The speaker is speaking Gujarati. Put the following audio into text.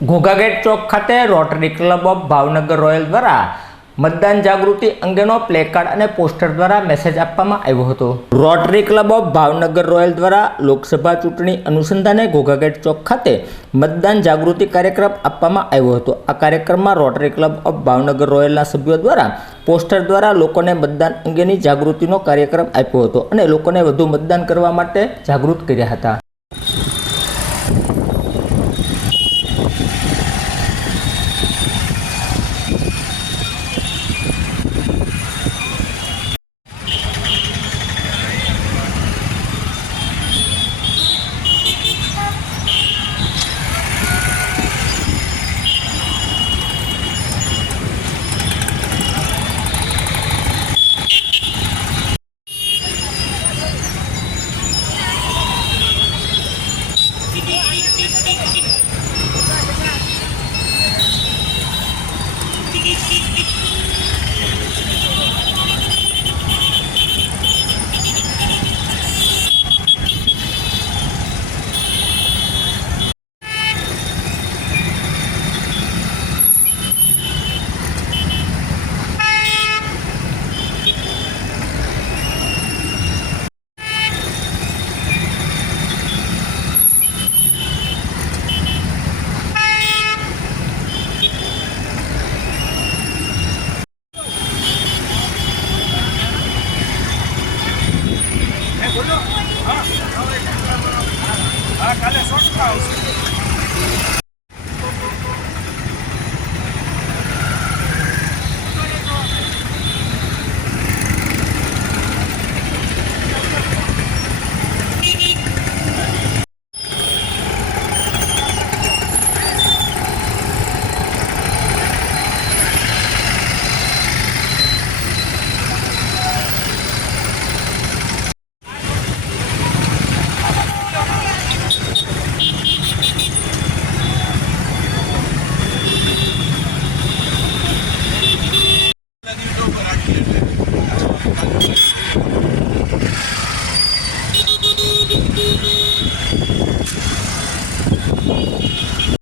ઘોઘાગેટ ચોક ખાતે rotary club of Bhavnagar royal દ્વારા મતદાન જાગૃતિ અંગેનો પ્લેકાર્ડ અને પોસ્ટર દ્વારા મેસેજ આપવામાં આવ્યો હતો। Rotary club of Bhavnagar royal દ્વારા લોકસભા ચૂંટણી અનુસંધાને ઘોઘાગેટ ચોક ખાતે મતદાન જાગૃતિ કાર્યક્રમ આપવામાં આવ્યો હતો। આ કાર્યક્રમમાં રોટરી ક્લબ ઓફ ભાવનગર રોયલના સભ્યો દ્વારા પોસ્ટર દ્વારા લોકોને મતદાન અંગેની જાગૃતિનો કાર્યક્રમ આપ્યો હતો અને લોકોને વધુ મતદાન કરવા માટે જાગૃત કર્યા હતા। કાલે 100% આવશે।